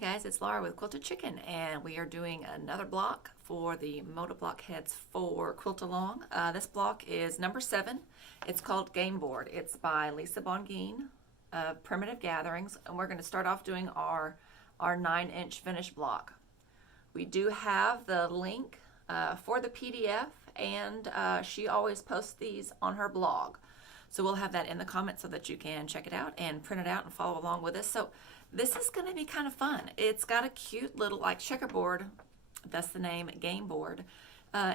guys, it's Laura with Quilted Chicken, and we are doing another block for the moto block heads for Quilt Along. This block is number 7. It's called Game Board. It's by Bongean of Primitive Gatherings, and we're going to start off doing our 9-inch finished block. We do have the link for the PDF, and she always posts these on her blog. So we'll have that in the comments so that you can check it out and print it out and follow along with us. So this is going to be kind of fun. It's got a cute little like checkerboard, that's the name, game board,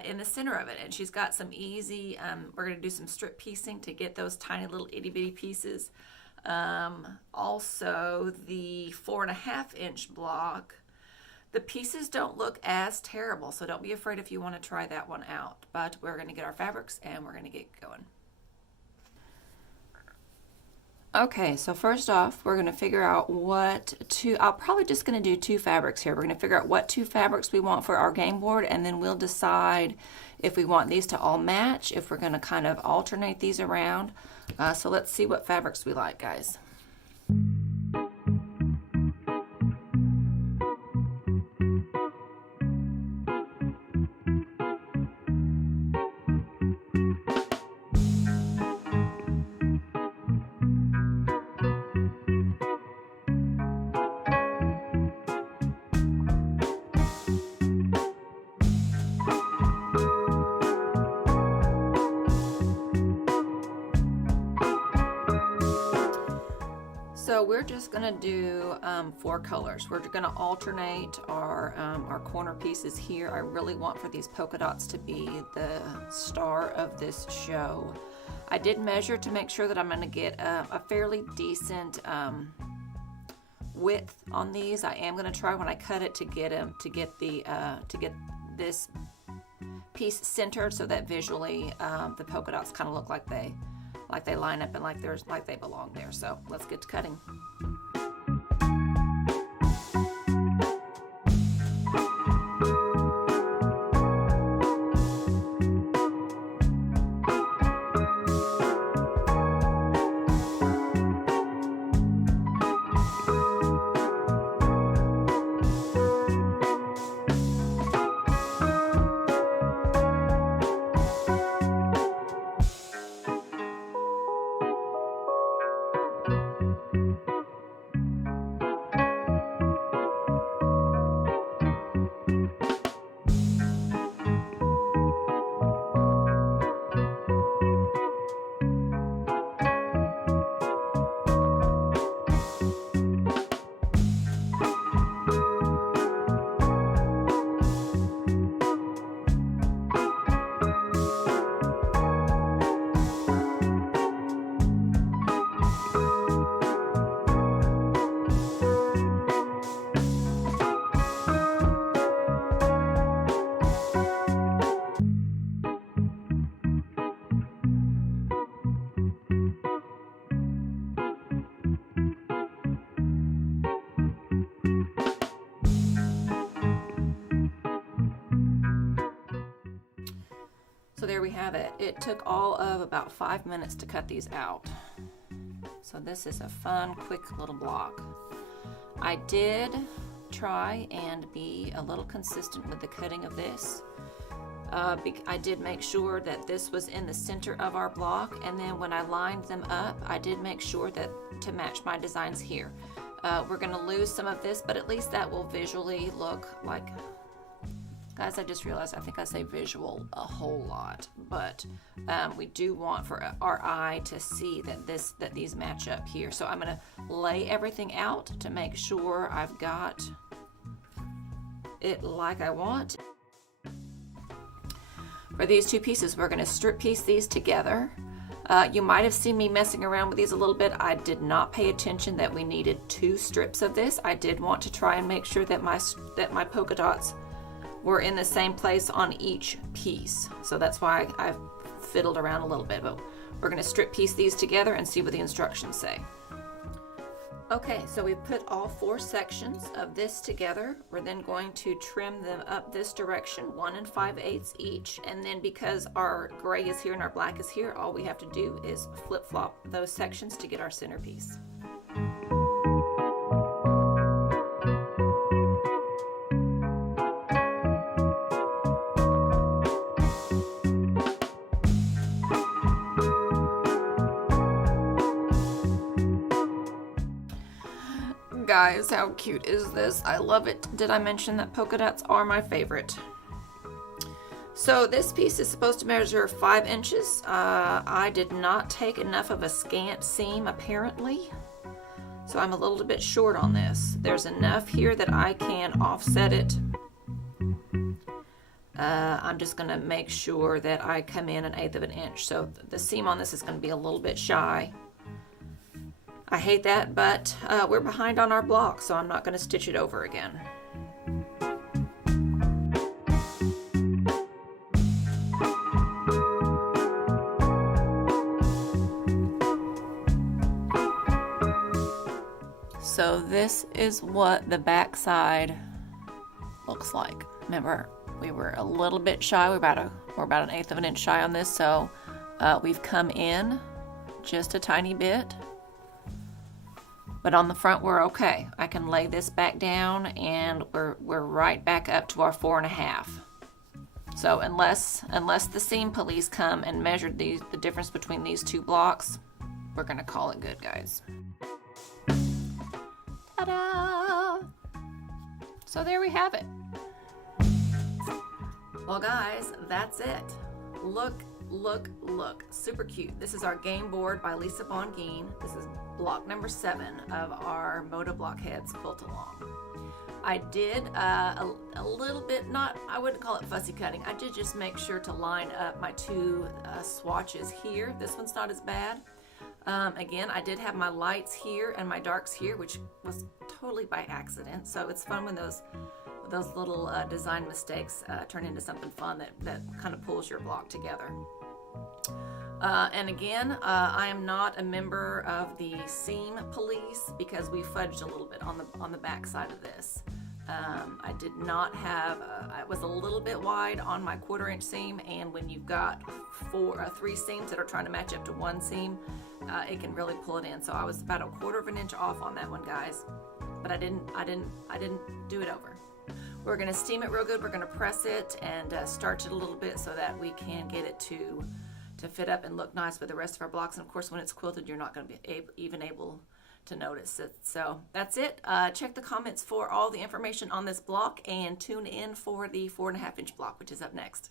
in the center of it. And she's got some easy, we're going to do some strip piecing to get those tiny little itty bitty pieces. Also the 4.5-inch block. The pieces don't look as terrible, so don't be afraid if you want to try that one out. But we're going to get our fabrics and we're going to get going. Okay, so first off, we're going to figure out I'm probably just going to do 2 fabrics here. We're going to figure out what 2 fabrics we want for our game board, and then we'll decide if we want these to all match, if we're going to kind of alternate these around. So let's see what fabrics we like, guys. So we're just gonna do 4 colors. We're gonna alternate our corner pieces here. I really want for these polka dots to be the star of this show. I did measure to make sure that I'm gonna get a fairly decent width on these. I am gonna try when I cut it to get this piece centered so that visually the polka dots kind of look like they line up and like they belong there. So let's get to cutting. So there we have it. It took all of about 5 minutes to cut these out. So this is a fun, quick little block. I did try and be a little consistent with the cutting of this. I did make sure that this was in the center of our block, and then when I lined them up, I did make sure that to match my designs here. We're going to lose some of this, but at least that will visually look like... Guys, I just realized I think I say visual a whole lot, but we do want for our eye to see that these match up here. So I'm going to lay everything out to make sure I've got it like I want. For these 2 pieces, we're going to strip piece these together. You might have seen me messing around with these a little bit. I did not pay attention that we needed 2 strips of this. I did want to try and make sure that my polka dots were in the same place on each piece. So that's why I've fiddled around a little bit, but we're gonna strip piece these together and see what the instructions say. Okay, so we've put all 4 sections of this together. We're then going to trim them up this direction, 1 5/8 each, and then because our gray is here and our black is here, all we have to do is flip-flop those sections to get our centerpiece. Guys, how cute is this? I love it. Did I mention that polka dots are my favorite? So this piece is supposed to measure 5 inches. I did not take enough of a scant seam apparently, so I'm a little bit short on this. There's enough here that I can offset it. I'm just going to make sure that I come in 1/8 of an inch. So the seam on this is going to be a little bit shy. I hate that, but we're behind on our block, so I'm not going to stitch it over again. So this is what the back side looks like. Remember, we were a little bit shy. We're about 1/8 of an inch shy on this, so we've come in just a tiny bit. But on the front, we're okay. I can lay this back down, and we're right back up to our 4.5. So unless the seam police come and measure the difference between these two blocks, we're gonna call it good, guys. Ta-da! So there we have it. Well, guys, that's it. Look, look, look. Super cute. This is our game board by Lisa Bongean. This is block number 7 of our Moda Block Heads quilt along. I did a little bit, I wouldn't call it fussy cutting. I did just make sure to line up my 2 swatches here. This one's not as bad. Again, I did have my lights here and my darks here, which was totally by accident. So it's fun when those little design mistakes turn into something fun that kind of pulls your block together. And again, I am not a member of the seam police because we fudged a little bit on the back side of this. I did not have, I was a little bit wide on my 1/4 inch seam, and when you've got 3 seams that are trying to match up to 1 seam, it can really pull it in. So I was about 1/4 of an inch off on that one, guys, but I didn't do it over. We're gonna steam it real good. We're gonna press it and starch it a little bit so that we can get it to fit up and look nice with the rest of our blocks. And of course, when it's quilted, you're not gonna be even able to notice it. So that's it. Check the comments for all the information on this block, and tune in for the 4.5 inch block, which is up next.